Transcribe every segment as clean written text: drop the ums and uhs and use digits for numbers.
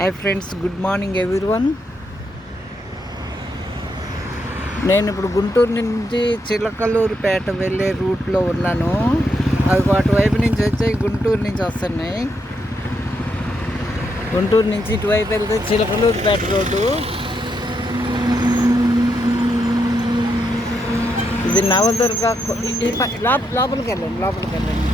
Hi friends, good morning everyone. నేను ఇప్పుడు గుంటూరు నుంచి చిలకలూరుపేట వెళ్ళే రూట్లో ఉన్నాను. అవి అటువైపు నుంచి వచ్చాయి, గుంటూరు నుంచి వస్తున్నాయి. గుంటూరు నుంచి ఇటువైపు వెళ్తే చిలకలూరుపేట రోడ్డు. ఇది నవదుర్గ. లోపలికి వెళ్ళండి.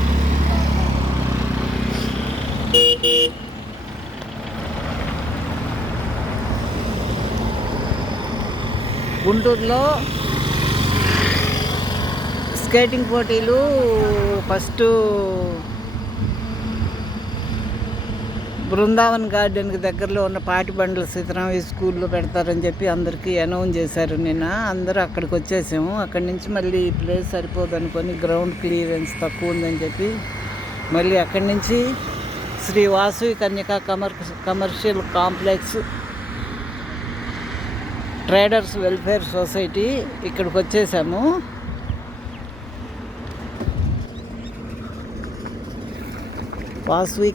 గుంటూరులో స్కేటింగ్ పోటీలు ఫస్ట్ బృందావన్ గార్డెన్కి దగ్గరలో ఉన్న పాటిబండ్ల సీతారామయ్య స్కూల్లో పెడతారని చెప్పి అందరికీ అనౌన్స్ చేశారు నిన్న. అందరూ అక్కడికి వచ్చేసాము. అక్కడి నుంచి మళ్ళీ ఈ ప్లేస్ సరిపోదు అనుకొని, గ్రౌండ్ క్లియరెన్స్ తక్కువ ఉందని చెప్పి మళ్ళీ అక్కడి నుంచి Shri Vasavi Kanyaka commercial complex traders welfare society ఇక్కడికి వచ్చేసాము. Vasavi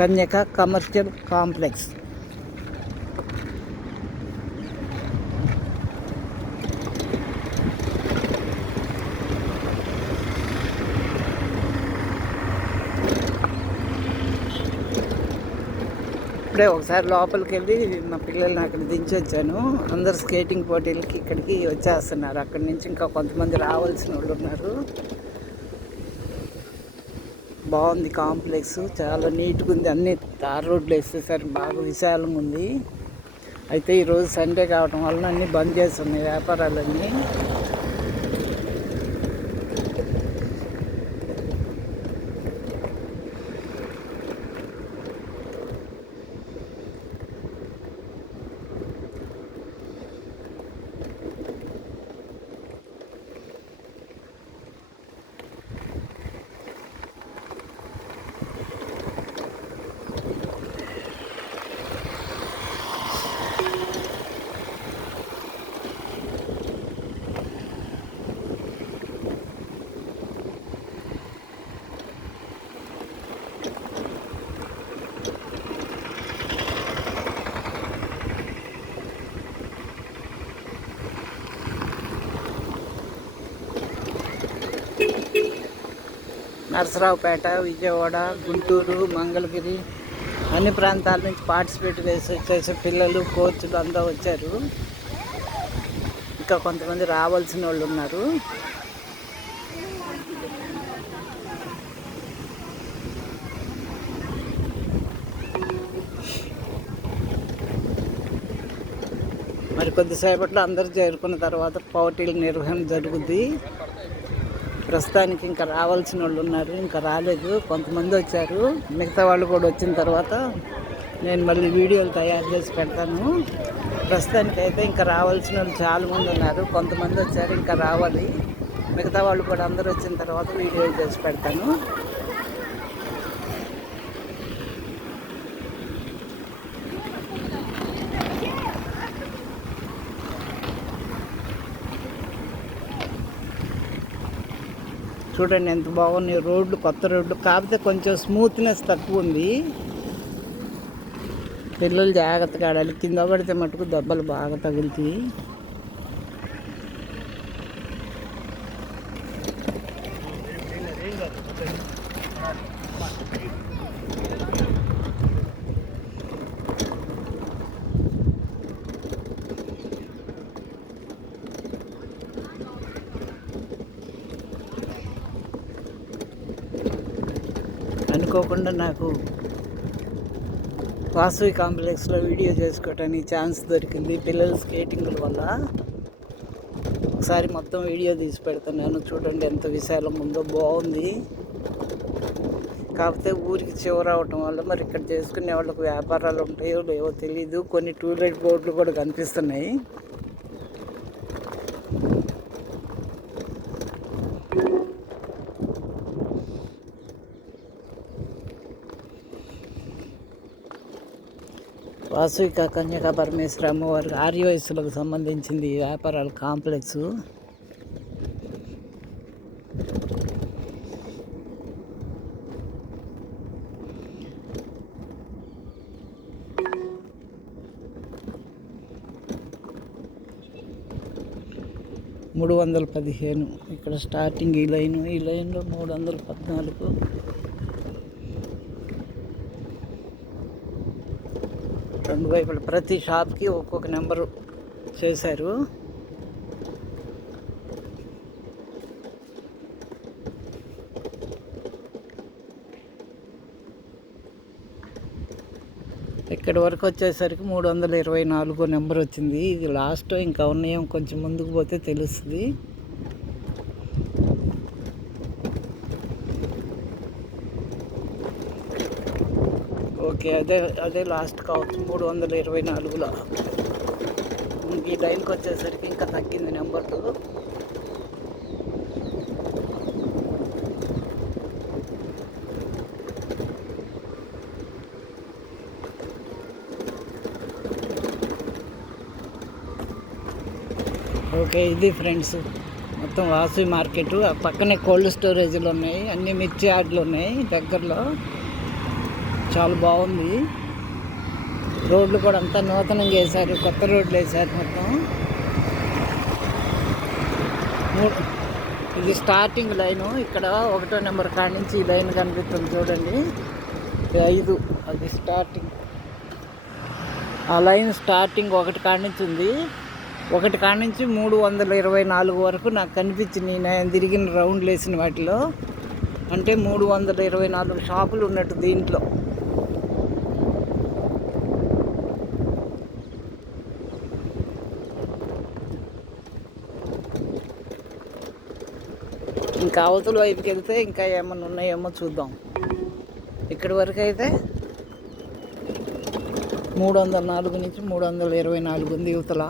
Kanyaka commercial complex. ఇప్పుడే ఒకసారి లోపలికి వెళ్ళి మా పిల్లల్ని అక్కడ దించి వచ్చాను. అందరు స్కేటింగ్ పోటీలకి ఇక్కడికి వచ్చేస్తున్నారు. అక్కడి నుంచి ఇంకా కొంతమంది రావాల్సిన వాళ్ళు ఉన్నారు. బాగుంది కాంప్లెక్స్, చాలా నీట్గా ఉంది. అన్ని తార్ రోడ్లు వేసేసరి బాగా విశాలంగా ఉంది. అయితే ఈరోజు సండే కావడం వలన అన్నీ బంద్ చేస్తున్నాయి వ్యాపారాలన్నీ. నరసరావుపేట, విజయవాడ, గుంటూరు, మంగళగిరి అన్ని ప్రాంతాల నుంచి పార్టిసిపేట్ చేసే పిల్లలు, కోచ్లు అందరూ వచ్చారు. ఇంకా కొంతమంది రావాల్సిన వాళ్ళు ఉన్నారు. మరి కొద్దిసేపట్లో అందరూ చేరుకున్న తర్వాత పోటీల నిర్వహణ జరుగుద్ది. ప్రస్తుతానికి ఇంకా రావాల్సిన వాళ్ళు ఉన్నారు, ఇంకా రాలేదు. కొంతమంది వచ్చారు. మిగతా వాళ్ళు కూడా వచ్చిన తర్వాత నేను మళ్ళీ వీడియోలు తయారు చేసి పెడతాను. ప్రస్తుతానికి అయితే ఇంకా రావాల్సిన వాళ్ళు చాలామంది ఉన్నారు. కొంతమంది వచ్చారు, ఇంకా రావాలి. మిగతా వాళ్ళు కూడా అందరూ వచ్చిన తర్వాత వీడియోలు చేసి పెడతాను. చూడండి ఎంత బాగున్నాయి రోడ్లు, కొత్త రోడ్లు. కాకపోతే కొంచెం స్మూత్నెస్ తక్కువ ఉంది. పిల్లలు జాగ్రత్తగా ఆడాలి. కింద పడితే మటుకు దెబ్బలు బాగా తగులుతాయి. అనుకోకుండా నాకు వాసవి కాంప్లెక్స్లో వీడియో చేసుకోవడానికి ఛాన్స్ దొరికింది పిల్లల స్కేటింగ్ల వల్ల. ఒకసారి మొత్తం వీడియో తీసి పెడుతున్నాను. చూడండి ఎంత విశాలంగా ఉందో, బాగుంది. కాకపోతే ఊరికి చివరవటం వల్ల మరి ఇక్కడ చేసుకునే వాళ్ళకు వ్యాపారాలు ఉంటాయో లేవో తెలీదు. కొన్ని టూలెట్ బోర్డులు కూడా కనిపిస్తున్నాయి. వాసవి కన్యకా పరమేశ్వర అమ్మవారి ఆర్యవయస్సులకు సంబంధించింది ఈ వ్యాపారాల కాంప్లెక్సు. 315. ఇక్కడ స్టార్టింగ్ ఈ లైన్లో 314. రెండు వైపులు ప్రతి షాప్కి ఒక్కొక్క నెంబరు చేశారు. ఇక్కడి వరకు వచ్చేసరికి 324 నెంబర్ వచ్చింది. ఇది లాస్ట్, ఇంకా ఉన్నాయేం కొంచెం ముందుకు పోతే తెలుస్తుంది. ఓకే, అదే లాస్ట్ కావచ్చు 324లో. ఈ లైన్కి వచ్చేసరికి ఇంకా తగ్గింది నెంబర్లు. ఓకే, ఇది ఫ్రెండ్స్ మొత్తం వాసవి మార్కెట్. ఆ పక్కనే కోల్డ్ స్టోరేజ్లు ఉన్నాయి, అన్ని మిర్చి యార్డ్లు ఉన్నాయి దగ్గరలో. చాలా బాగుంది. రోడ్లు కూడా అంతా నూతనంగా వేశారు, కొత్త రోడ్లు వేశారు మొత్తం. ఇది స్టార్టింగ్ లైను. ఇక్కడ 1వ నెంబర్ కాడి నుంచి ఈ లైన్ కనిపిస్తుంది చూడండి, 5. అది స్టార్టింగ్. ఆ లైన్ స్టార్టింగ్ 1 కాడి నుంచి ఉంది. 1 కాడి నుంచి 324 వరకు నాకు కనిపించింది నేను తిరిగిన రౌండ్లు వేసిన వాటిలో. అంటే 324 షాపులు ఉన్నట్టు దీంట్లో. ఇంకా అవతల వైపుకి వెళ్తే ఇంకా ఏమన్నా ఉన్నాయేమో చూద్దాం. ఇక్కడి వరకు అయితే 304 నుంచి 324 ఉంది యువతల.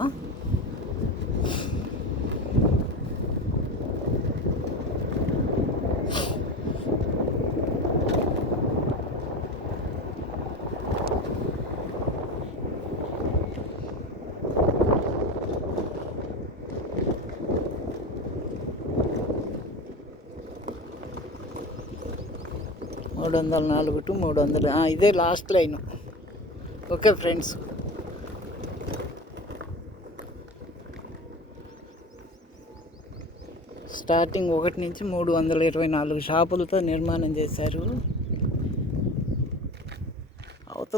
మూడు 304 to 300. ఇదే last line. Okay friends, starting 1 నుంచి 324 షాపులతో నిర్మాణం చేశారు.